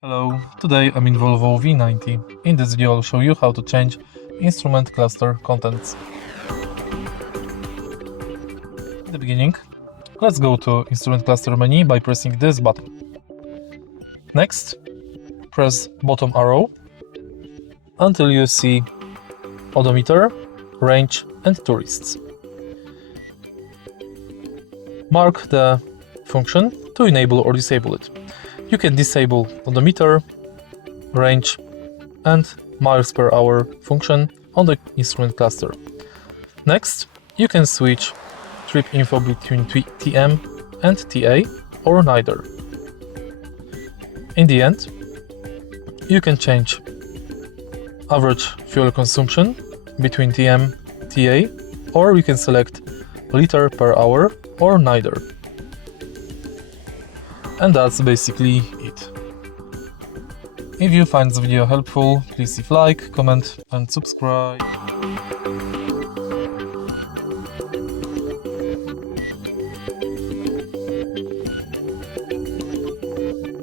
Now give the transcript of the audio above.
Hello, today I'm in Volvo V90. In this video I'll show you how to change instrument cluster contents. In the beginning, let's go to instrument cluster menu by pressing this button. Next, press bottom arrow until you see odometer, range and tourists. Mark the function to enable or disable it. You can disable odometer, range and miles per hour function on the instrument cluster. Next, you can switch trip info between TM and TA or neither. In the end, you can change average fuel consumption between TM, TA, or you can select liter per hour or neither. And that's basically it. If you find this video helpful, please leave like, comment and subscribe.